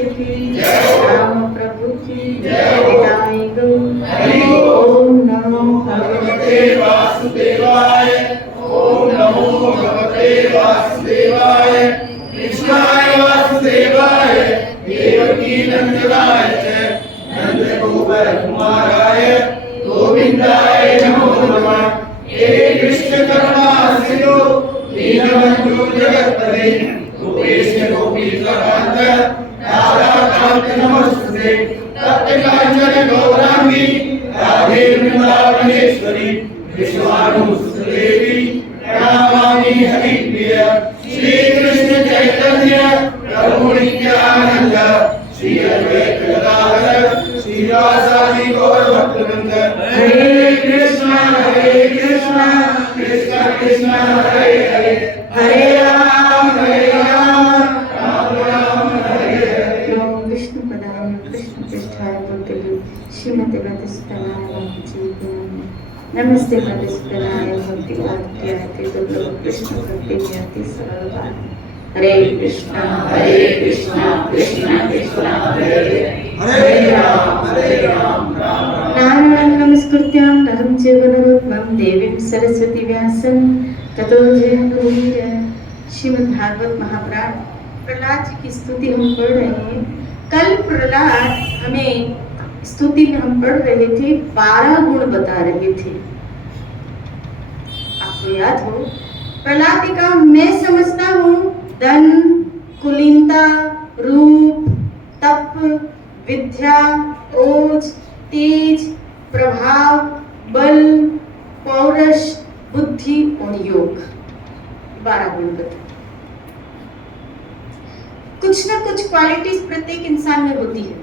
राज्य की, राम प्रभु की विदाई गो। ओम नमो भगवते वासुदेवाय। ओम नमो भगवते वासुदेवाय। कृष्णाय वासुदेवाय देवकी नंदनाय च नंदगोपर कुमाराय गोविंदाय नमो नमः। हे कृष्ण करुणा सिंधु दीनबंधु जगत्पते गोपेश गोपीकांत राधाकांत नमस्ते। तप्त कांचन गौरांगी राधे वृंदावनेश्वरी विश्वानुसुदेवी प्रणमामि हरिप्रिय। श्री कृष्ण चैतन्य प्रभु नित्यानंद श्री अद्वैत गदाधर श्रीवासादि गौर भक्तवृंद। हरे कृष्ण कृष्ण कृष्ण हरे हरे, हरे राम राम राम हरे हरे। ओम विष्णु पदाय कृष्ण पृष्ठाय भूतले श्रीमते वदस्तनाय भक्तिवेदांत नमस्ते वदस्तनाय भक्ति आद्याते दुर्लभ कृष्ण भक्ति ज्ञाति सरलवान। हरे कृष्ण कृष्ण कृष्ण हरे हरे, हरे राम राम राम। नारायणं नमस्कृत्यां नरं चैव नरोत्तमं देवीं सरस्वती व्यासं ततो जयमुदीरये। श्रीमद् भागवत महापुराण प्रहलाद जी की स्तुति हम पढ़ रहे हैं। कल प्रहलाद हमें स्तुति में हम पढ़ रहे थे, 12 गुण बता रहे थे। आपको याद हो, प्रहलाद ने कहा मैं समझता हूँ धन, कुलीनता, रूप, तप, विद्या, ओज, तेज, प्रभाव, बल, पौरुष, बुद्धि और योग, 12 गुण बता। कुछ ना कुछ क्वालिटीज प्रत्येक इंसान में होती है,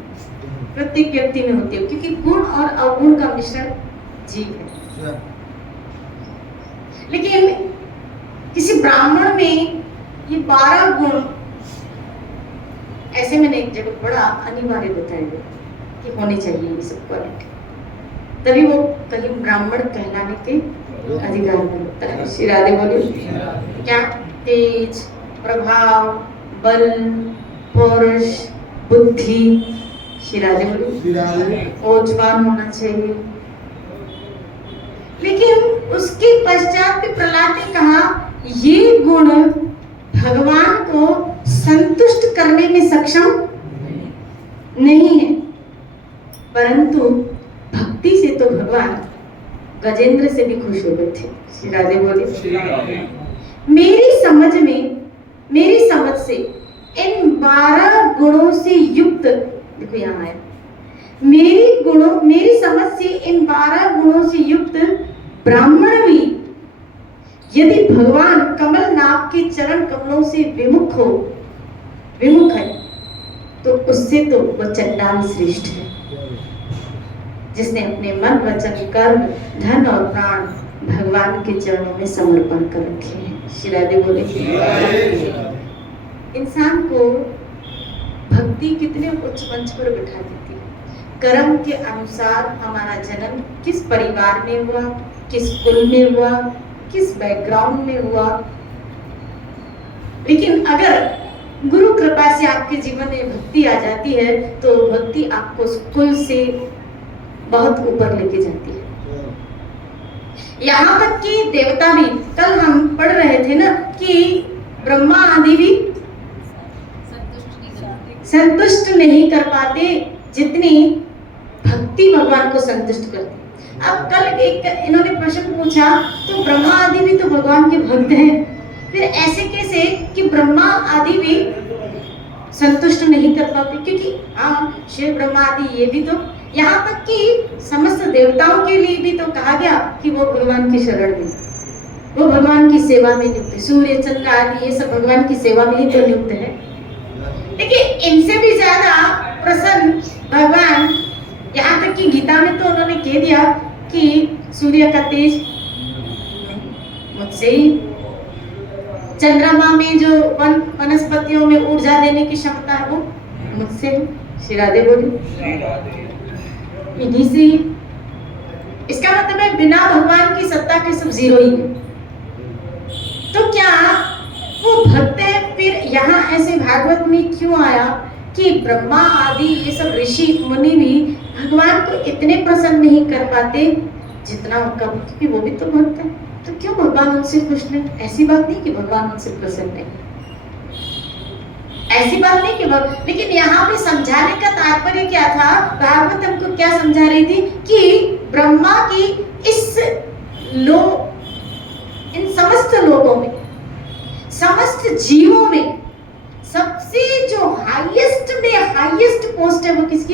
प्रत्येक व्यक्ति में होती है, क्योंकि गुण और अवगुण का मिश्रण जीव है। लेकिन किसी ब्राह्मण में ये 12 गुण ऐसे मैंने एक जगह बड़ा अनिवार्य बताया गया कि होने चाहिए ये सब क्वालिटी, तभी वो कहीं ब्राह्मण कहलाने के अधिकार में होता है। श्री राधे बोले क्या? तेज, प्रभाव, बल, पौरुष, बुद्धि। श्री राधे बोले ओजवान होना चाहिए। लेकिन उसके पश्चात भी प्रहलाद ने कहा ये गुण भगवान को संतुष्ट करने में सक्षम नहीं है, परंतु भक्ति से तो भगवान गजेंद्र से भी खुश हो गए थे। श्री राधे बोले मेरी समझ से इन 12 गुणों से युक्त, देखो यहाँ आया, मेरी समझ से इन 12 गुणों से युक्त ब्राह्मण भी यदि भगवान कमल नाभ के चरण कमलों से विमुख है तो उससे तो वह चंडाल श्रेष्ठ है, जिसने अपने मन, वचन, कर्म, धन और प्राण भगवान के चरणों में समर्पण कर रखे हैं। श्री राधे बोले इंसान को भक्ति कितने उच्च मंच पर बिठा देती है। कर्म के अनुसार हमारा जन्म किस परिवार में हुआ, किस कुल में हुआ, किस बैकग्राउंड में हुआ, लेकिन अगर गुरु कृपा से आपके जीवन में भक्ति आ जाती है तो भक्ति आपको कुल से बहुत ऊपर लेके जाती है। यहाँ तक कि देवता भी, कल हम पढ़ रहे थे ना कि ब्रह्मा आदि भी संतुष्ट नहीं कर पाते जितनी भक्ति भगवान को संतुष्ट करती। अब कल एक इन्होंने प्रश्न पूछा तो ब्रह्मा आदि भी तो भगवान के भक्त हैं, फिर ऐसे कैसे कि ब्रह्मा आदि भी संतुष्ट नहीं कर पाते? क्योंकि हाँ, शिव ब्रह्मा आदि ये भी तो, यहाँ तक कि समस्त देवताओं के लिए भी तो कहा गया कि वो भगवान की शरण में, वो भगवान की सेवा में नियुक्त है। सूर्य चंद्र आदि ये सब भगवान की सेवा में ही तो नियुक्त है। लेकिन इनसे भी ज्यादा प्रसन्न भगवान, यहाँ तक कि गीता में तो उन्होंने कह दिया कि सूर्य का तेज मुझसे ही, चंद्रमा में जो वनस्पतियों में ऊर्जा देने की क्षमता है वो मुझसे। श्री राधे बोली इन्हीं से ही। इसका मतलब है बिना भगवान की सत्ता के सब जीरो ही है। तो क्या वो भक्त है? फिर यहाँ ऐसे भागवत में क्यों आया कि ब्रह्मा आदि ये सब ऋषि मुनि भी भगवान को इतने प्रसन्न नहीं कर पाते जितना उनका भक्त, कि वो भी तो भक्त है, तो क्यों भगवान उनसे खुश नहीं? ऐसी बात नहीं कि भगवान उनसे प्रसन्न नहीं, ऐसी बात नहीं कि लेकिन यहाँ पे समझाने का तात्पर्य क्या था? भागवत हमको क्या समझा रही थी कि ब्रह्मा की इन समस्त लोगों में, समस्त जीवों में सबसे जो हाईएस्ट में हाईएस्ट पोस्ट है वो किसकी?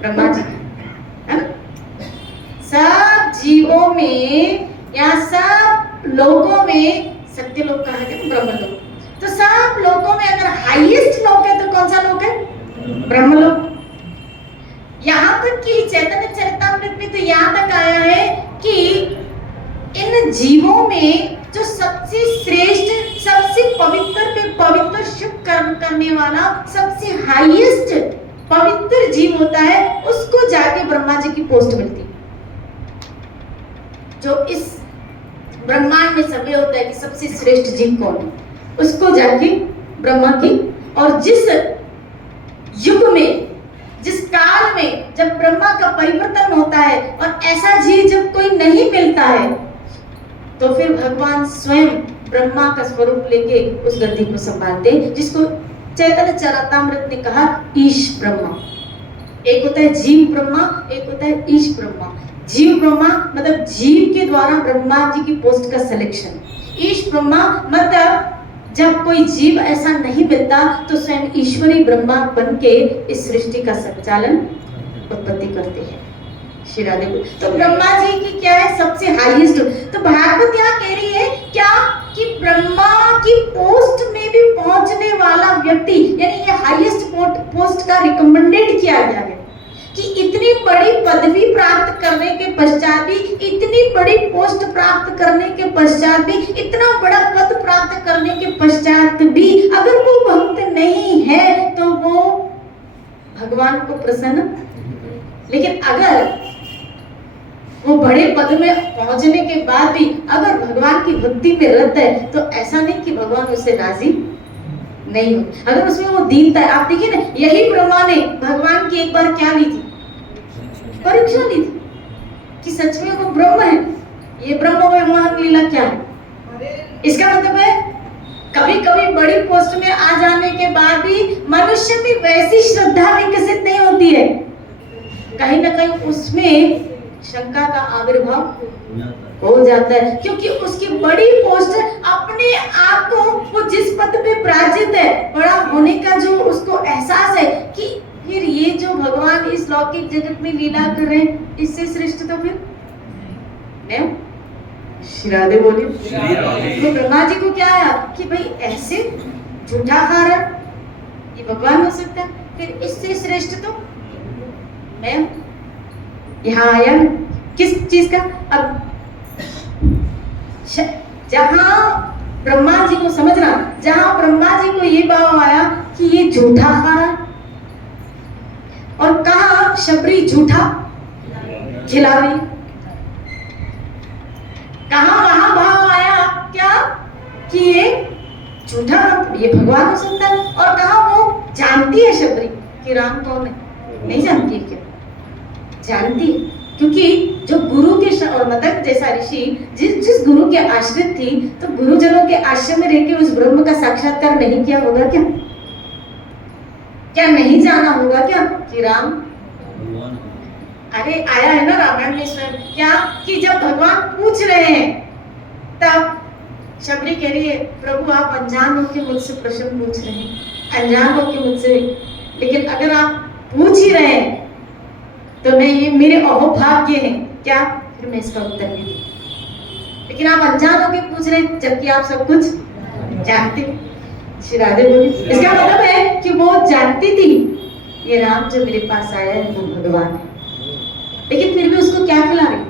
ब्रह्मा जी, है ना? सब जीवों में या सब लोगों में, सत्य लोक कहा गया ब्रह्मलोक, तो सब लोगों में अगर हाईएस्ट लोक है तो कौन सा लोक है? ब्रह्मलोक। यहाँ तक कि चैतन्य चरितामृत में तो यहाँ तक आया है कि इन जीवों में जो सबसे श्रेष्ठ, सबसे पवित्र पे पवित्र शुभ कर्म करने वाला सबसे हाईएस्ट पवित्र जीव होता है, उसको जाके ब्रह्मा जी की पोस्ट मिलती। जो इस ब्रह्मांड में सभ्य होता है कि सबसे श्रेष्ठ जीव कौन है, उसको जाके ब्रह्मा की, और जिस युग में, जिस काल में जब ब्रह्मा का परिवर्तन होता है और ऐसा जीव जब कोई नहीं मिलता है, तो फिर भगवान स्वयं ब्रह्मा का स्वरूप लेके उस गद्दी को संभालते, जिसको चैतन्य चरितामृत ने कहा ईश ब्रह्मा। एक होता है जीव ब्रह्मा, एक होता है ईश ब्रह्मा। जीव ब्रह्मा मतलब जीव के द्वारा ब्रह्मा जी की पोस्ट का सिलेक्शन। ईश ब्रह्मा मतलब जब कोई जीव ऐसा नहीं मिलता तो स्वयं ईश्वरी ब्रह्मा बन के इस सृष्टि का संचालन उत्पत्ति करते हैं। श्री राधे। तो ब्रह्मा जी की क्या है? सबसे हाईएस्ट। तो भागवत यहाँ कह रही है क्या कि ब्रह्मा की पोस्ट में भी पहुंचने वाला व्यक्ति, यानी ये हाईएस्ट पोस्ट का रिकमेंडेड किया गया है कि इतनी बड़ी पदवी प्राप्त करने के पश्चात भी, इतनी बड़ी पोस्ट प्राप्त करने के पश्चात भी, इतना बड़ा पद प्राप्त करने के पश्चात भी अगर वो भक्त नहीं है तो वो भगवान को प्रसन्न, लेकिन अगर वो बड़े पद में पहुंचने के बाद भी अगर भगवान की भक्ति में रत है तो ऐसा नहीं कि भगवान उससे राजी नहीं हो, अगर उसमें वो दीनता है। आप देखिए ना, यही ब्रह्मा ने भगवान की एक बार क्या ली थी? परीक्षा ली थी कि सच में वो ब्रह्म है, ये ब्रह्म भगवान लीला क्या है। इसका मतलब है कभी कभी बड़ी पोस्ट में आ जाने के बाद भी मनुष्य में वैसी श्रद्धा विकसित नहीं होती है, कहीं ना कहीं उसमें शंका का आविर्भाव हो जाता है, क्योंकि उसकी बड़ी पोस्ट अपने आप को वो जिस पद पे पराजित है, बड़ा होने का जो उसको एहसास है कि फिर ये जो भगवान इस लौकिक जगत में लीला कर रहे हैं इससे श्रेष्ठ तो फिर नहीं। श्री राधे बोलिए। तो ब्रह्मा जी को क्या आया कि भाई ऐसे झूठा खा रहा ये भगवान हो सकता है, फिर इससे श्रेष्ठ तो मैं। यहाँ आया किस चीज का? अब जहां ब्रह्मा जी को समझना, जहां ब्रह्मा जी को ये भाव आया कि ये झूठा खा रहा, और कहा शबरी झूठा खिला रही, कहा वहां भाव आया क्या कि ये झूठा, ये भगवान हो सकता है, और कहा वो जानती है शबरी कि राम कौन है, नहीं जानती है क्या? जानती है, क्योंकि जो गुरु के और मदक जैसा ऋषि जिस गुरु के आश्रित थी, तो गुरुजनों के आश्रम में रहकर उस ब्रह्म का साक्षात्कार नहीं किया होगा क्या? क्या नहीं जाना होगा क्या कि राम? अरे आया है ना रामायण में स्वयं क्या कि जब भगवान पूछ रहे हैं तब शबरी कह रही है प्रभु आप अनजान हो के मुझसे प्रश्न पूछ रहे हैं, अनजान हो के मुझसे, लेकिन अगर आप पूछ ही रहे हैं तो मैं ये मेरे अहोभाग्य हैं क्या, फिर मैं इसका उत्तर नहीं दूं। लेकिन आप अनजान होकर पूछ रहे हैं जबकि आप सब कुछ जानते। श्री राधे बोली। इसका मतलब है कि वो जानती थी ये राम जो मेरे पास आया है वो भगवान है, लेकिन फिर भी उसको क्या खिला रही?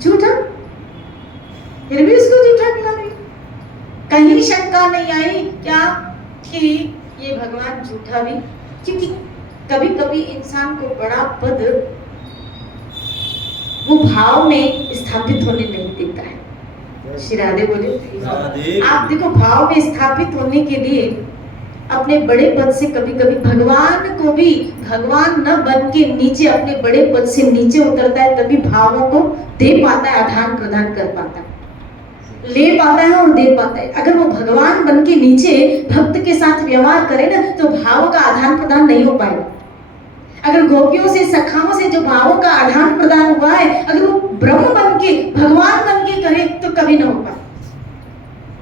झूठा। फिर भी उसको झूठा खिला रही। कहीं शंका नहीं आई क्या कि ये भगवान झूठा भी, क्योंकि कभी कभी इंसान को बड़ा पद वो भाव में स्थापित होने नहीं देता है। श्री राधे बोले। आप देखो भाव में स्थापित होने के लिए अपने बड़े पद से कभी कभी भगवान को भी भगवान न बन के नीचे अपने बड़े पद से नीचे उतरता है, तभी भावों को दे पाता है, आदान प्रदान कर पाता है, ले पाता है और दे पाता है। अगर वो भगवान बन के नीचे भक्त के साथ व्यवहार करे ना, तो भावों का आदान प्रदान नहीं हो पाएगा। अगर गोपियों से सखाओं से जो भावों का आदान प्रदान हुआ है, अगर वो ब्रह्म बन के भगवान बन के करे तो कभी ना हो पाए।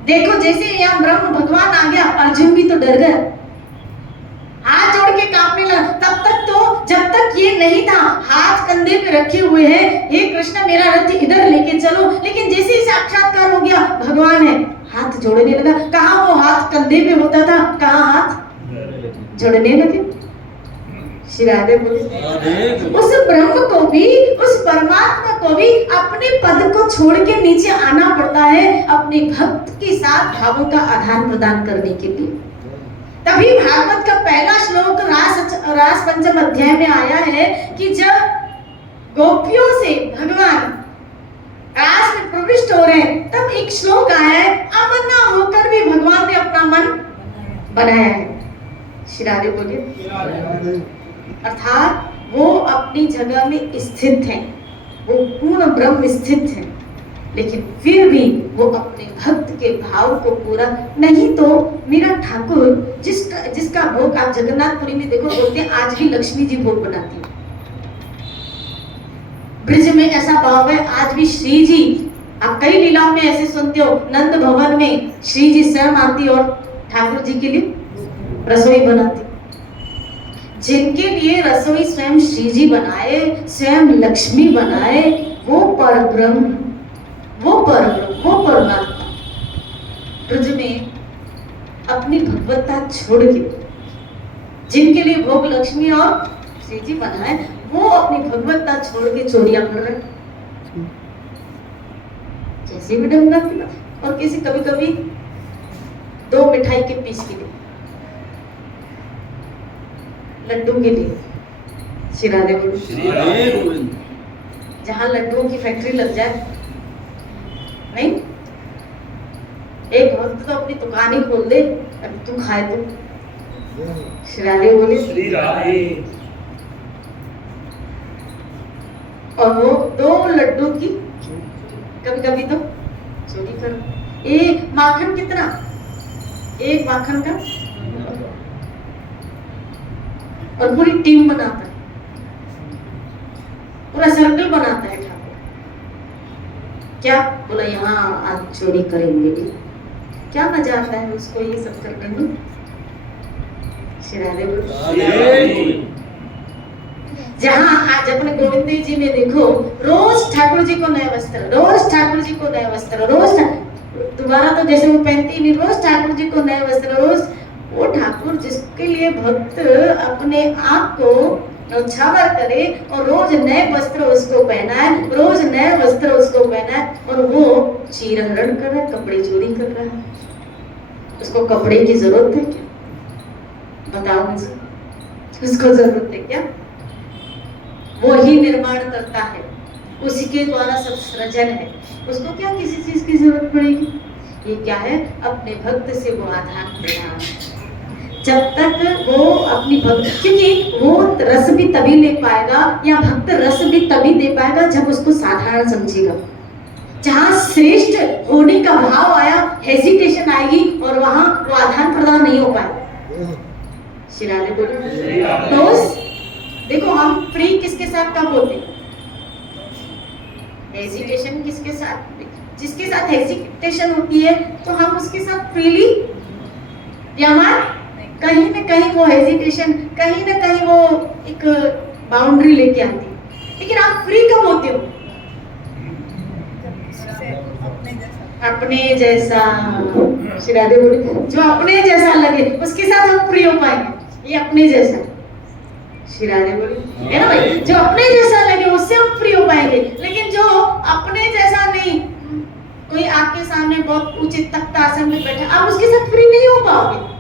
देखो जैसे यहाँ ब्रह्म भगवान आ गया, अर्जुन भी तो डर गया, हाथ जोड़ के कांपने लगा। तब तक तो जब तक ये नहीं था, हाथ कंधे पे रखे हुए हैं, हे कृष्ण मेरा रथ इधर लेके चलो, लेकिन जैसे ही साक्षात्कार हो गया भगवान है, हाथ जोड़ने लगा। कहाँ वो हाथ कंधे पे होता था, कहाँ हाथ जोड़ने लगे। श्री राधे बोले उस ब्रह्म को भी, उस परमात्मा को भी अपने पद को छोड़ के नीचे आना पड़ता है, अपने भक्त के साथ भावों का आदान प्रदान करने के लिए। तभी भागवत का पहला श्लोक रास पंचम अध्याय में आया है कि जब गोपियों से भगवान रास में प्रविष्ट हो रहे हैं, तब एक श्लोक आया है, अमन्ना होकर भी भगवान ने अपना मन बनाया है। श्री राधे बोलिए। अर्थात वो अपनी जगह में स्थित है, वो पूर्ण ब्रह्म स्थित है, लेकिन फिर भी वो अपने भक्त के भाव को पूरा नहीं। तो मेरा ठाकुर जिसका भोग आप जगन्नाथपुरी में देखो, बोलते हैं आज भी लक्ष्मी जी भोग बनाती है। ब्रज में ऐसा भाव है, आज भी श्री जी, आप कई लीलाओं में ऐसे सुनते हो, नंद भवन में श्री जी स्वयं आती और ठाकुर जी के लिए रसोई बनाती। जिनके लिए रसोई स्वयं श्री जी बनाए, स्वयं लक्ष्मी बनाए, वो परब्रह्म, वो परमात्मा ब्रज में अपनी भगवत्ता छोड़ के, जिनके लिए भोग लक्ष्मी और श्री जी बनाए, वो अपनी भगवत्ता छोड़ के चोरियां कर रहे, जैसे भी डंगा पिला। और किसी कभी कभी 2 मिठाई के पीस के लिए, लड्डू के लिए। श्री राधे गोविंद। जहां लड्डुओं की फैक्ट्री लग जाए, नहीं, एक भक्त तो अपनी दुकान ही खोल दे, अब तू खाए तो। श्री राधे बोले। श्री राधे। और वो 2 लड्डू की कभी कभी तो चोरी कर। एक माखन कितना, एक माखन का, और पूरी टीम बनाता है, पूरा सर्कल बनाता है ठाकुर। क्या बोला, यहाँ आज चोरी करेंगे, क्या मजा आता है उसको ये सब करने में। जहाँ आज अपने गोविंद जी में देखो, रोज ठाकुर जी को नए वस्त्र, रोज ठाकुर जी को नए वस्त्र, रोज दोबारा तो जैसे वो पहनती नहीं, रोज ठाकुर जी को नए वस्त्र, रोज। वो ठाकुर जिसके लिए भक्त अपने आप को न्यौछावर करे और रोज नए वस्त्र उसको पहना है, रोज नए वस्त्र उसको पहना है, और वो चीरहरण कर रहा है, कपड़े चोरी कर रहा है। उसको कपड़े की जरूरत है क्या? बताओ मुझे, उसको जरूरत है क्या? वो ही निर्माण करता है, उसी के द्वारा सब सृजन है, उसको क्या किसी चीज की जरूरत पड़ेगी? ये क्या है? अपने भक्त से वो आधान प्रदान। जब तक वो अपनी भक्त, क्योंकि वो रस भी तभी ले पाएगा, या भक्त रस भी तभी दे पाएगा जब उसको साधारण समझेगा। जहाँ श्रेष्ठ होने का भाव आया, हेजिटेशन आएगी और वहां वो आदान प्रदान नहीं हो पाएगा। श्री राधे बोलिए। तो देखो, हम फ्री किसके साथ कब होते हैं? हेजिटेशन किसके साथ? जिसके साथ हेजिटेशन होती है तो हम उसके साथ फ्रीली व्यवहार, कहीं न कहीं वो हेजिटेशन, कहीं न कहीं वो एक बाउंड्री लेके आती है। लेकिन आप फ्री कब होते हो? अपने जैसा। श्री राधे बोली, जो अपने जैसा लगे उसके साथ हम फ्री हो पाएंगे। ये अपने जैसा, श्री राधे बोली, है ना भाई? जो अपने जैसा लगे उससे हम फ्री हो पाएंगे। लेकिन जो अपने जैसा नहीं, कोई आपके सामने बहुत ऊंचे तख्त आसन में बैठा, आप उसके साथ फ्री नहीं हो पाओगे।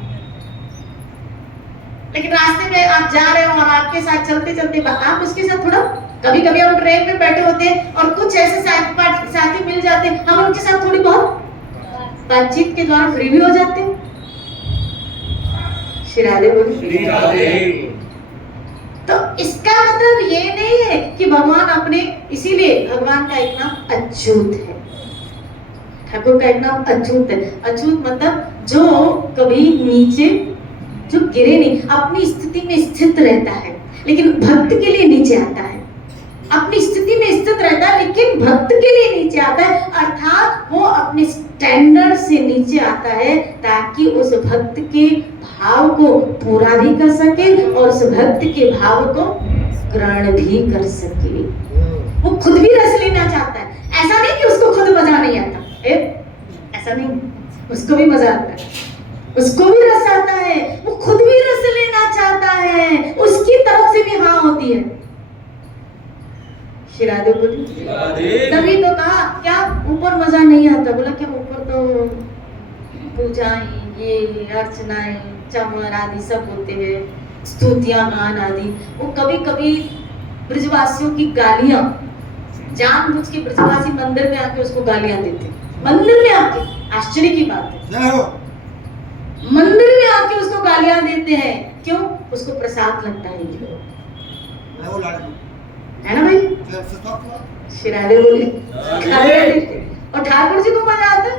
लेकिन रास्ते में आप जा रहे हो और आपके साथ चलते चलते आप उसके साथ थोड़ा, कभी कभी हम ट्रेन में बैठे होते हैं और कुछ ऐसे साथी मिल जाते हैं, हम उनके साथ थोड़ी बहुत बातचीत के द्वारा फ्री भी हो जाते हैं। श्री राधे बोलिए। श्री राधे। तो इसका मतलब ये नहीं है कि भगवान अपने, इसीलिए भगवान का एक नाम अच्युत है, ठाकुर का एक नाम अच्युत है। अच्युत मतलब जो कभी नीचे, जो गिरे नहीं, अपनी स्थिति में स्थित रहता है लेकिन भक्त के लिए नीचे आता है। अपनी स्थिति में स्थित रहता है लेकिन भक्त के लिए नीचे आता है, अर्थात वो अपने स्टैंडर्ड से नीचे आता है ताकि उस भक्त के भाव को पूरा भी कर सके और उस भक्त के भाव को ग्रहण भी कर सके। वो खुद भी रस लेना चाहता है, ऐसा नहीं कि उसको खुद मजा नहीं आता, ऐसा नहीं, उसको भी मजा आता है, उसको भी रस आता है, वो खुद भी रस लेना चाहता है, उसकी तरफ से भी हाँ होती है। श्री राधे बोली। तभी तो कहा क्या ऊपर मजा नहीं आता, बोला क्या ऊपर तो पूजाएं, ये अर्चनाएं, चमन आदि सब होते हैं, स्तुतियां, गान आदि। वो कभी कभी ब्रजवासियों की गालियां, जानबूझ के ब्रजवासी मंदिर में आके उसको गालियां देते, मंदिर में आके, आश्चर्य की बात है, मंदिर में आके उसको गालियां देते हैं। क्यों? उसको प्रसाद लगता है, है ना भाई? श्री राधे बोले। और ठाकुर जी को मजा आता है,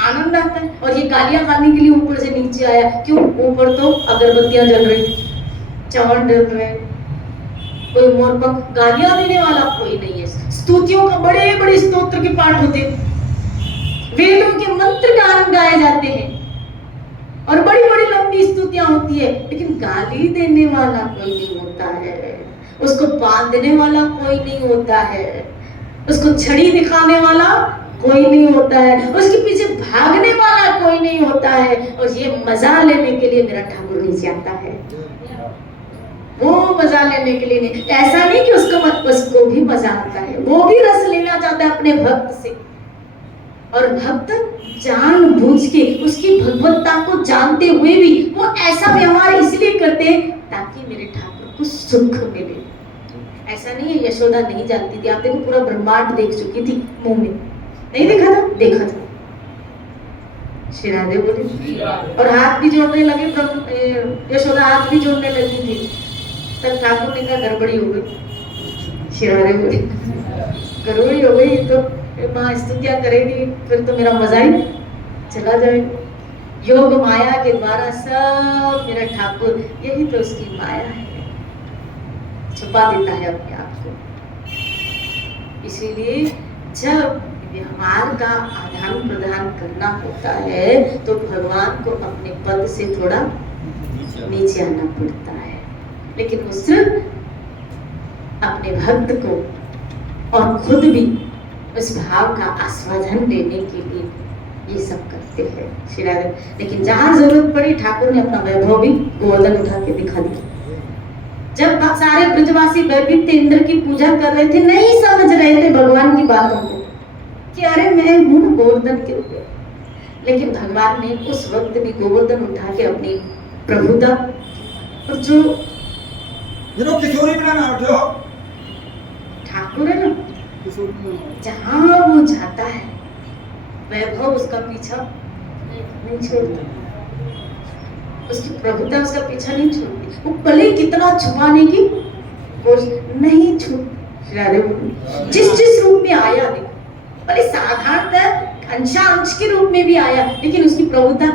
आनंद आता है। और ये गालियां खाने के लिए ऊपर से नीचे आया, क्यों? ऊपर तो अगरबत्तियां जल रही, चवन डल रहे, कोई मोरपंख, गालियां देने वाला कोई नहीं है। स्तुतियों का बड़े बड़े स्तोत्र के पाठ होते, वेदों के मंत्र गान गाए जाते हैं और बड़ी बड़ी लंबी स्तुतियां होती है, लेकिन गाली देने वाला कोई नहीं होता है, उसको बांधने वाला कोई नहीं होता है, उसको छड़ी दिखाने वाला कोई नहीं होता है, उसके पीछे भागने वाला कोई नहीं होता है। और ये मजा लेने के लिए मेरा ठाकुर नीचे आता है, वो मजा लेने के लिए नहीं, ऐसा नहीं कि उसको भी मजा आता है, वो भी रस लेना चाहता है अपने भक्त से। और भक्त जानबूझ के उसकी भगवत्ता को जानते हुए भी वो ऐसा व्यवहार इसलिए करते हैं ताकि मेरे ठाकुर को सुख मिले। ऐसा नहीं है यशोदा नहीं जानती थी, आप देखो पूरा ब्रह्मांड देख चुकी थी, मुंह में नहीं देखा था, देखा था। श्री राधे बोले। और हाथ भी जोड़ने लगे, यशोदा हाथ भी जोड़ने लगी थी, तब ठाकुर ने कहा गड़बड़ी हो गई। श्री राधे बोले गड़बड़ी हो गई तो माँ स्तुतियां करेगी, फिर तो मेरा मजा ही चला जाएगा। योग माया के द्वारा सब मेरा ठाकुर, यही तो उसकी माया है, छुपा देता है अपने आप को। इसीलिए जब व्यवहार का आदान प्रदान करना होता है तो भगवान को अपने पद से थोड़ा नीचे आना पड़ता है, लेकिन वो सिर्फ अपने भक्त को और खुद भी उस भाव का आस्वादन देने के लिए ये सब करते हैं। श्री राधे। लेकिन जहां जरूरत पड़ी ठाकुर ने अपना वैभव भी गोवर्धन उठा के दिखा दिया। जब सारे ब्रजवासी वैपित्य इंद्र की पूजा कर रहे थे, नहीं समझ रहे थे भगवान की बातों को कि अरे मैं हूं गोवर्धन के रूप में, लेकिन भगवान ने उस वक्त भी गोवर्धन उठा के अपनी प्रभुता और जो किशोरी बनाना उठो ठाकुर है ना, जहां वो जाता है वैभव उसका पीछा नहीं छोड़ता, उसकी प्रभुता उसका पीछा नहीं छोड़ती। वो भले कितना छुपाने की कोशिश नहीं छूटती। जिस रूप में आया, देखो भले साधारणतः अंश के रूप में भी आया, लेकिन उसकी प्रभुता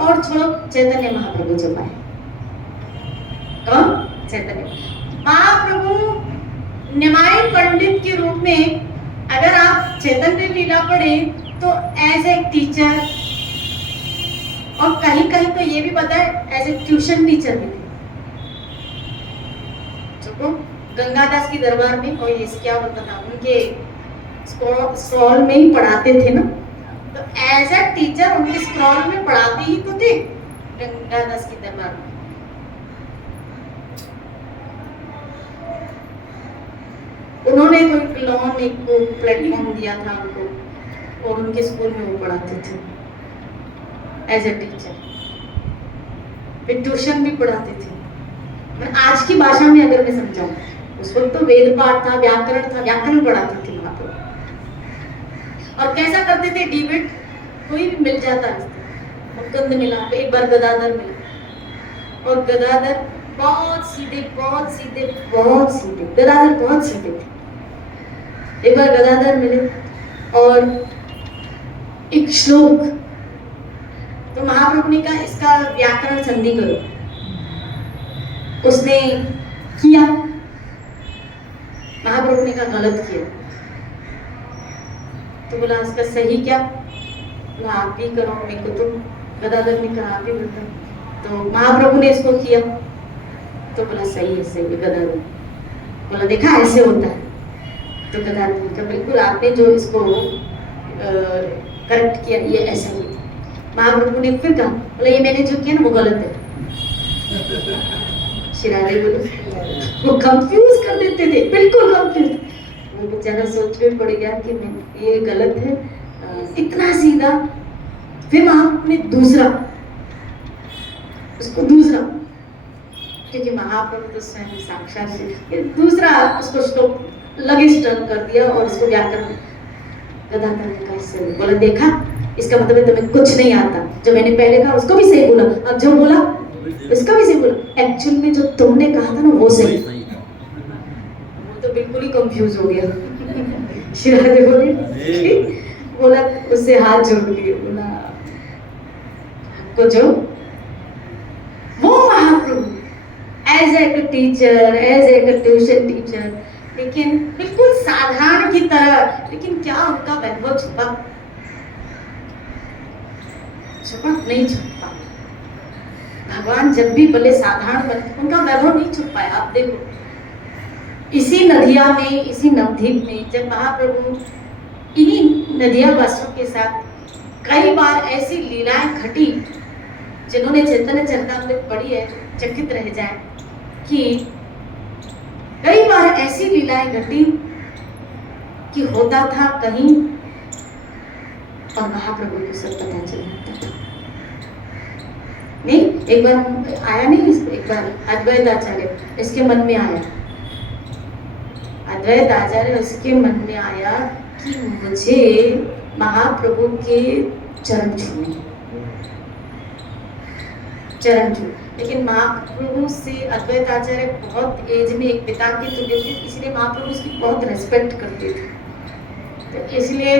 और छोड़ो, चैतन्य महाप्रभु जब आए, कौन? चैतन्य महाप्रभु निमाई पंडित के रूप में। अगर आप चैतन्य लीला पढ़े तो एज ए टीचर, और कहीं कहीं तो ये भी पता है एज ए ट्यूशन टीचर भी थे। चुको गंगादास की दरबार में कोई क्या बोलता था, उनके स्क्रॉल में ही पढ़ाते थे ना, तो एज ए टीचर उनके स्क्रॉल में पढ़ाते ही तो थे गंगादास की दरबार में। उन्होंने कोई लॉन एक प्लेटफॉर्म दिया था उनको, और उनके स्कूल में वो पढ़ाते थे एज ए टीचर, फिर ट्यूशन भी पढ़ाते थे। मैं आज की भाषा में अगर मैं समझाऊं, उस वक्त तो वेद पाठ था, व्याकरण था, व्याकरण पढ़ाते थे वहां पर। और कैसा करते थे, डिबेट कोई भी मिल जाता, मुकुंद मिला, एक बार गदाधर मिला, और गदाधर बहुत सीधे बहुत सीधे बहुत सीधे, गदाधर बहुत सीधे थे। एक बार गदाधर मिले और एक श्लोक, तो महाप्रभु ने कहा इसका व्याकरण संधि करो। उसने किया, महाप्रभु ने कहा गलत किया। तो बोला इसका सही क्या? बोला आप ही करो, मेरे को तो। गदाधर ने कहा आप ही बताओ। तो महाप्रभु ने इसको किया, तो बोला सही है सही है। गदाधर बोला देखा ऐसे होता है। तो गदाधर ने कहा बिल्कुल आपने जो इसको करेक्ट किया ये ऐसा ही। महाप्रभु ने फिर कहा बोला ये मैंने जो किया ना वो गलत है। शिरारे बोले वो कंफ्यूज कर देते थे, बिल्कुल कंफ्यूज। वो बेचारा सोच में पड़ गया कि ये गलत है, इतना सीधा। फिर महाप्रभु ने दूसरा, क्योंकि महाप्रभु तो स्वयं साक्षात दूसरा उसको श्लोक लगे टर्न कर दिया और उसको व्याकरण। गदाधर ने कहा सही। बोला देखा इसका मतलब है तुम्हें कुछ नहीं आता। जो मैंने पहले कहा उसको भी सही बोला, अब जो बोला उसका भी सही बोला। एक्चुअल में जो तुमने कहा था ना वो सही। वो तो बिल्कुल ही कंफ्यूज हो गया। शिरादेव बोला उससे हाथ जोड़ लिए, बोला आपको जो वो महाप्रभु as a teacher, as a tuition teacher, लेकिन बिल्कुल साधारण की तरह, लेकिन क्या उनका वैभव छुपा नहीं छुपा। भगवान जब भी बोले साधारण बने, उनका वैभव नहीं छुप पाया। आप देखो इसी नदिया में, इसी नवद्वीप में जब महाप्रभु इन्हीं नदिया वासियों के साथ कई बार ऐसी लीलाएं घटी जिन्होंने चैतन्य चरितामृत पढ़ी है चकित रह जाए कि कई बार ऐसी लीलाएं घटी कि होता था कहीं और महाप्रभु को सब पता चल जाता था। नहीं, एक बार आया नहीं, एक बार अद्वैत आचार्य इसके मन में आया, अद्वैत आचार्य उसके मन में आया कि मुझे महाप्रभु के चरण छूने, लेकिन महाप्रभु से अद्वैत आचार्य बहुत एज में एक पिता के तुल्य थे, इसलिए महाप्रभु उसकी बहुत रेस्पेक्ट करते थे। तो इसलिए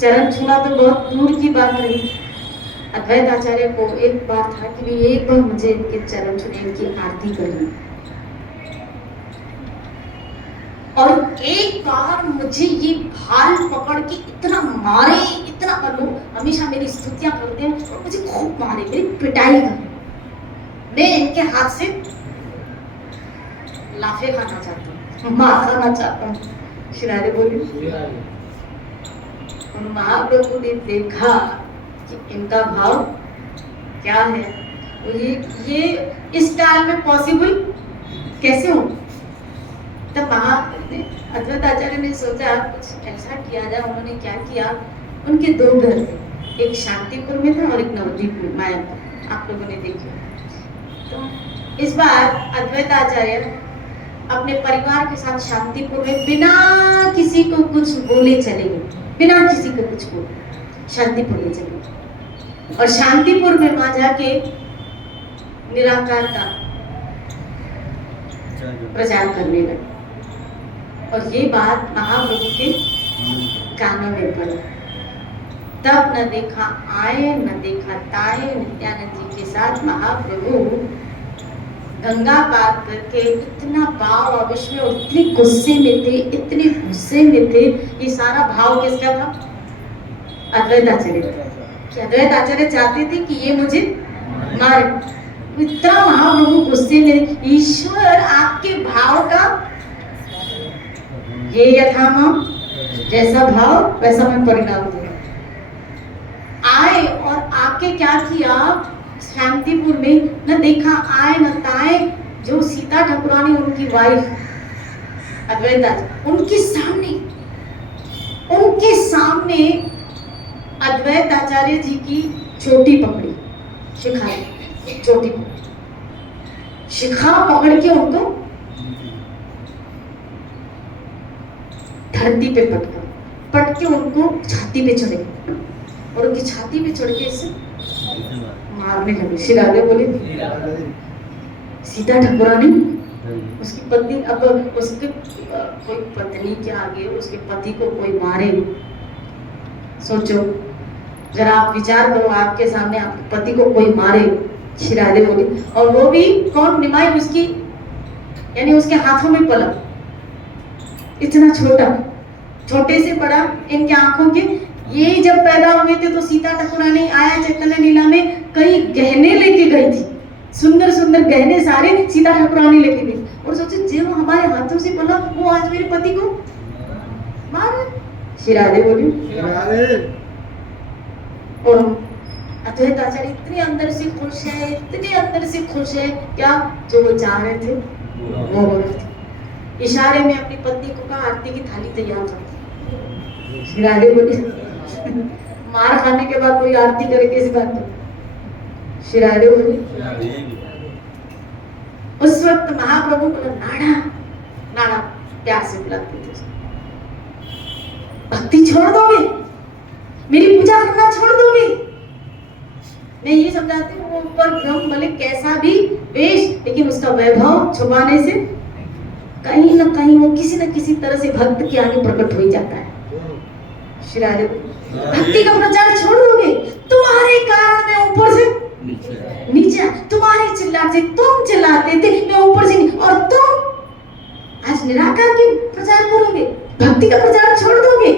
चरण छूना तो बहुत दूर की बात रही। अद्वैत आचार्य को एक बार था कि भी एक बार मुझे इनके चरण छूने, इनकी आरती करनी, और एक बार मुझे ये भाल पकड़ के इतना मारे, इतना हमेशा मेरी स्तुतियां करते हैं और मुझे खूब मारे, मेरी पिटाई करे, मैं इनके हाथ से लाफे खाना चाहता हूँ, मार खाना चाहता हूँ। शिरारे बोली महाप्रभु ने देखा कि इनका भाव क्या है, ये इस काल में पॉसिबल कैसे हो। तब अद्वैत आचार्य ने सोचा कुछ ऐसा किया जाए। उन्होंने क्या किया, उनके दो घर थे, एक शांतिपुर में था और एक नवद्वीप में, मायापुर, आप लोगों ने देखा। तो इस बार अद्वैत आचार्य अपने परिवार के साथ शांतिपुर में बिना किसी को कुछ बोले चले गए, बिना किसी को कुछ बोले शांतिपुर में चले गए, और शांतिपुर में वहां जाके निराकार का प्रचार करने लगे। और ये बात महाप्रभु के कानों में पड़ी। तब न देखा आए न देखा ताए, नित्यानंद जी के साथ महाप्रभु गंगा पार करके इतना भाव आवेश में और इतने गुस्से में थे, इतने गुस्से में थे। ये सारा भाव किसका था? अद्वैत आचार्य। अद्वैत आचार्य चाहते थे कि ये मुझे मारे। इतना महाप्रभु गुस्से में, ईश्वर आपके भाव का ये यथामाम, जैसा भाव वैसा मैं परिणाम दूंगा। आए और आके क्या किया, शांतिपुर में न देखा आए न ताए, जो सीता ठाकुरानी उनकी वाइफ अद्वैत आचार्य, उनके सामने अद्वैत आचार्य जी की चोटी पकड़ी, चोटी शिखा पकड़ के उनको धरती पे पटके उनको छाती पे चढ़े। और उनकी छाती पे चढ़ के इसे मारने लगे। श्री राधे बोले सीता ठाकुरानी उसकी पत्नी, अब उसके कोई पत्नी के आगे उसके पति को कोई मारे, सोचो जरा आप विचार करो, आपके सामने आपके पति को कोई मारे। श्री राधे बोली, और वो भी कौन, निमाई उसकी, यानी उसके हाथों में पलक, इतना छोटा, छोटे से बड़ा इनके आंखों के। ये जब पैदा हुए थे तो सीता ठाकुरानी आया चैतन्य लीला में कई गहने लेके गई थी, सुंदर सुंदर गहने सारे सीता ठाकुरानी लेके गई, और सोचे जो हमारे हाथों से बना वो आज मेरे पति को मार। श्री राधे बोली, और अद्वैत आचार्य इतने अंदर से खुश है, इतने अंदर से खुश है, क्या जो वो चाह रहे थे वो हो रहे थे। इशारे में अपनी पत्नी को कहा आरती की थाली तैयार कर। श्री राधे बोली मार खाने के बाद कोई आरती करे किस बात में। श्री राधे बोली उस वक्त महाप्रभु को नाड़ा नाड़ा प्यार से बुलाते थे, भक्ति छोड़ दोगे, मेरी पूजा करना छोड़ दोगे। मैं ये समझाती हूँ ऊपर ब्रह्म भले कैसा भी वेश, लेकिन उसका वैभव छुपाने से कहीं ना कहीं वो किसी न किसी तरह से भक्त के आगे प्रकट हो ही जाता है। श्री राधे भक्ति का प्रचार छोड़ दोगे, तुम्हारे कारण मैं ऊपर से नीचे, तुम्हारे चिल्लाते तुम चिल्लाते थे मैं ऊपर से नहीं, और तुम आज निराकार की प्रचार करोगे, भक्ति का प्रचार छोड़ दोगे,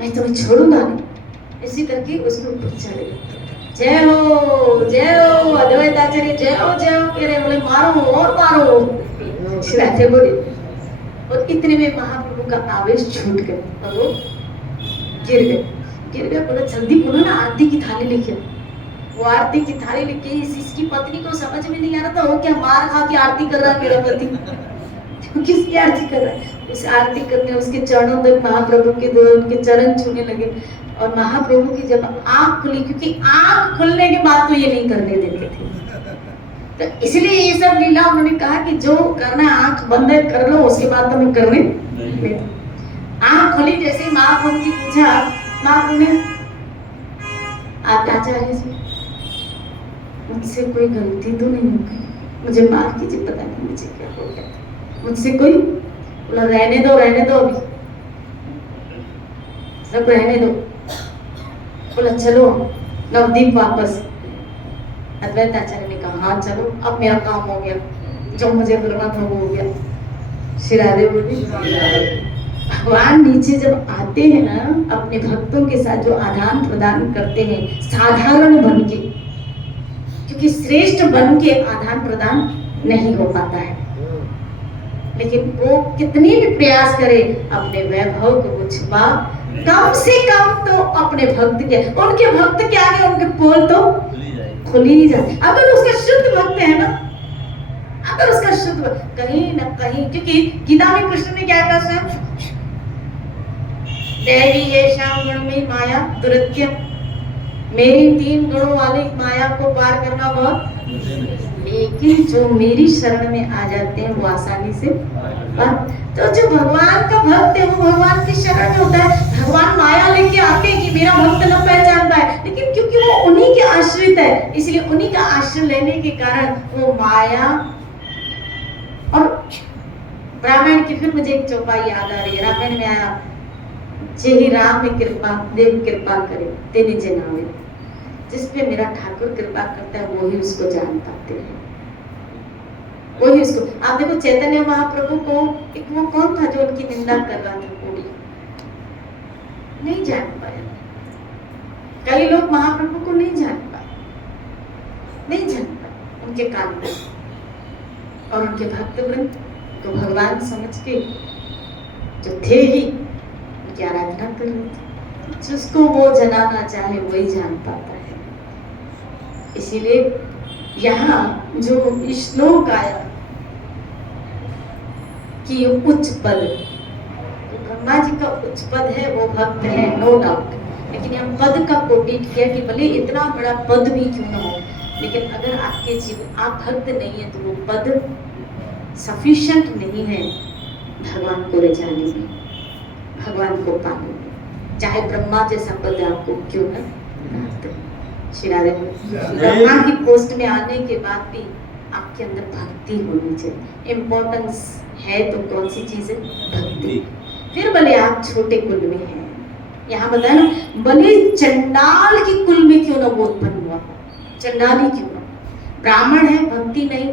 मैं तुम्हें छोड़ूंगा नहीं। इसी करके उसके ऊपर चढ़े। जय हो अद्वैत आचार्य, जय हो कह रहे, बोले मारो और मारो। श्री राधे बोले, और इतने में महाप्रभु का आवेश छूट गया और वो गिर गए। बोला जल्दी बोलो ना आरती की थाली लेके। वो आरती की थाली लेके इसकी पत्नी को समझ में नहीं आ रहा था वो क्या मार खा के आरती कर रहा है मेरा पति, किसकी आरती कर रहा है। उस आरती करने उसके चरणों तक महाप्रभु के दो उनके चरण छूने लगे, और महाप्रभु की जब आंख खुली, क्योंकि आंख खुलने के बाद तो ये नहीं करने देते थे, तो इसलिए ये सब लीला उन्होंने कहा कि जो करना आंख बंद कर लो, उसके बाद तो मैं करने नहीं। आंख खुली जैसे महाप्रभु की पूछा, महाप्रभु ने आप आचार्य जी मुझसे कोई गलती तो नहीं हो गई, मुझे माफ कीजिए, पता नहीं मुझे क्या हो गया, मुझसे कोई, बोला रहने दो अभी सब रहने दो। बोला चलो नवदीप वापस। अद्वैत आचार्य ने कहा हाँ चलो, अब मेरा काम हो गया, जो मुझे करना था वो हो गया। श्री राधे बोली भगवान नीचे जब आते हैं ना, अपने भक्तों के साथ जो आदान प्रदान करते हैं साधारण बन के, क्योंकि श्रेष्ठ बन के आदान प्रदान नहीं हो पाता है, लेकिन वो कितनी भी प्रयास करे अपने वैभव को वो छुपा, कम से कम तो अपने भक्त के, उनके भक्त के आगे उनके पोल तो खुल ही जाते। अगर उसका शुद्ध भक्त है ना, अगर उसका शुद्ध कहीं न कहीं, क्योंकि गीता में कृष्ण ने क्या कहा, देवी ये श्याम गुण में माया दुरत्य, मेरी 3 गुणों वाली माया को पार करना बहुत, लेकिन जो मेरी शरण में आ जाते हैं वो आसानी से पार। तो जो भगवान का भक्त है वो भगवान की शरण में होता है। भगवान माया लेके आते हैं कि मेरा भक्त न पहचान पाए, लेकिन क्योंकि वो उन्हीं के आश्रित है, इसलिए उन्हीं का आश्रय लेने के कारण वो माया। और रामायण की फिर मुझे एक चौपाई याद आ रही है, रामायण में आया, जेहि राम कृपा देव कृपा करे तेने जनावे, जिसपे मेरा ठाकुर कृपा करता है वही उसको जान पाते हैं, वही उसको। आप देखो चैतन्य महाप्रभु को एक वो कौन था जो उनकी निंदा कर रहा था, कोई नहीं जान पाया। कई लोग महाप्रभु को नहीं जान पाए उनके काल में, और उनके भक्तवृंद तो भगवान समझ के जो थे ही उनकी आराधना कर रहे थे। जिसको वो जनाना चाहे वही जान पाता है। इसीलिए यहाँ जो श्लोक आया कि उच्च पद, ब्रह्मा जी का उच्च पद है, वो भक्त है, नो डाउट, लेकिन यहाँ पद का कोटेट किया कि भले इतना बड़ा पद भी क्यों ना हो, लेकिन अगर आपके जीवन आप भक्त नहीं है तो वो पद सफिशिएंट नहीं है भगवान को ले जाने में, भगवान को पाने में, चाहे ब्रह्मा जैसा पद आपको क्यों न भक्त। श्री राधे ब्रह्मा की पोस्ट में आने के बाद भी आपके अंदर भक्ति होनी चाहिए। इम्पोर्टेंस है तो कौन सी चीज है? भक्ति। फिर भले आप छोटे कुल में हैं, यहाँ बताया ना, भले चंडाल की कुल में क्यों ना वो उत्पन्न हुआ, चंडाल ही क्यों ना, ब्राह्मण है भक्ति नहीं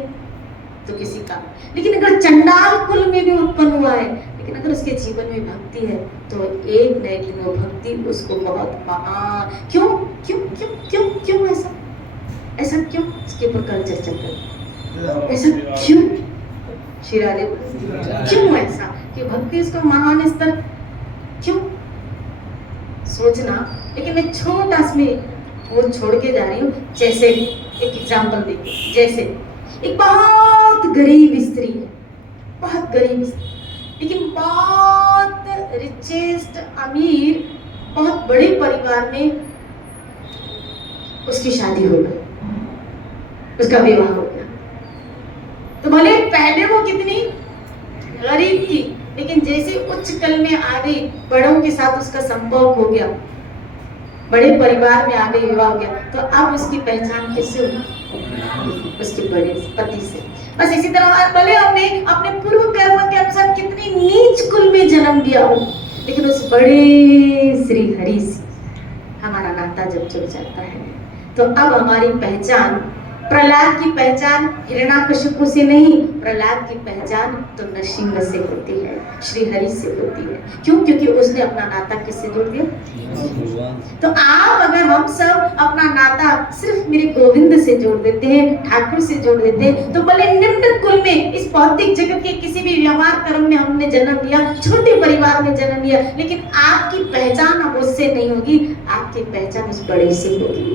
तो किसी का, लेकिन अगर चंडाल कुल में भी उत्पन्न हुआ है, लेकिन अगर उसके जीवन में भक्ति है तो एक न एक दिन वो भक्ति उसको बहुत महान, क्यों क्यों क्यों क्यों क्यों ऐसा ऐसा क्यों, इसके ऊपर कल चर्चा करें। ऐसा क्यों श्री राधे, क्यों ऐसा कि भक्ति उसको महान स्तर क्यों सोचना। लेकिन मैं छोटा सा वो छोड़ के जा रही हूँ। जैसे एक एग्जांपल देखिए, जैसे एक बहुत गरीब स्त्री है, बहुत गरीब स्त्री, लेकिन बहुत रिचेस्ट अमीर बहुत बड़े परिवार में उसकी शादी हो गई, उसका विवाह हो गया। तो भले पहले वो कितनी गरीब थी, लेकिन जैसे उच्च कल में आ गई, बड़ों के साथ उसका संभोग हो गया, बड़े परिवार में आ गई, विवाह हो गया, तो अब उसकी पहचान किससे हुई? उसके बड़े पति से। बस इसी तरह भले हमने अपने पूर्व कर्म के अनुसार कितनी नीच कुल में जन्म दिया हो, लेकिन उस बड़े श्री हरि से हमारा नाता जब जुड़ जाता है तो अब हमारी पहचान, प्रहलाद की पहचान हिरण्याकशिपु से नहीं, प्रहलाद की पहचान तो नरसिंह से होती है, श्री हरि से होती है। क्यों? क्योंकि उसने अपना नाता किससे जोड़ दिया? तो आप अगर हम सब अपना नाता सिर्फ मेरे गोविंद से जोड़ देते हैं, ठाकुर से जोड़ देते हैं, तो भले निम्न कुल में इस भौतिक जगत के किसी भी व्यवहार कर्म में हमने जन्म लिया, छोटे परिवार में जन्म लिया, लेकिन आपकी पहचान अब उससे नहीं होगी, आपकी पहचान उस बड़े से होगी,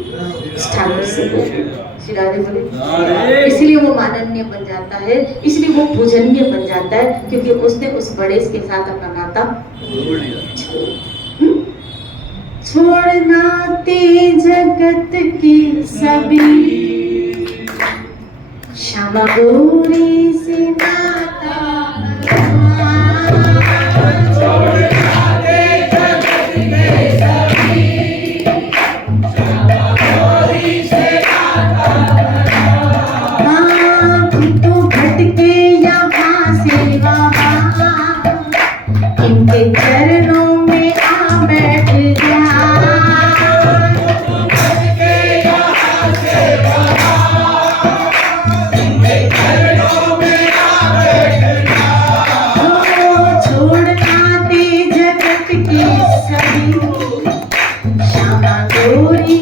उस ठाकुर से होगी। इसलिए वो माननीय बन जाता है, इसलिए वो पूजनीय बन जाता है, क्योंकि उसने उस बड़े के साथ अपना नाता छोड़ना ते जगत की सभी, क्षमा गौरी से नाता चरणों में आ बैठ जा, छोड़ना ते जगत की सभी, क्षमा गौरी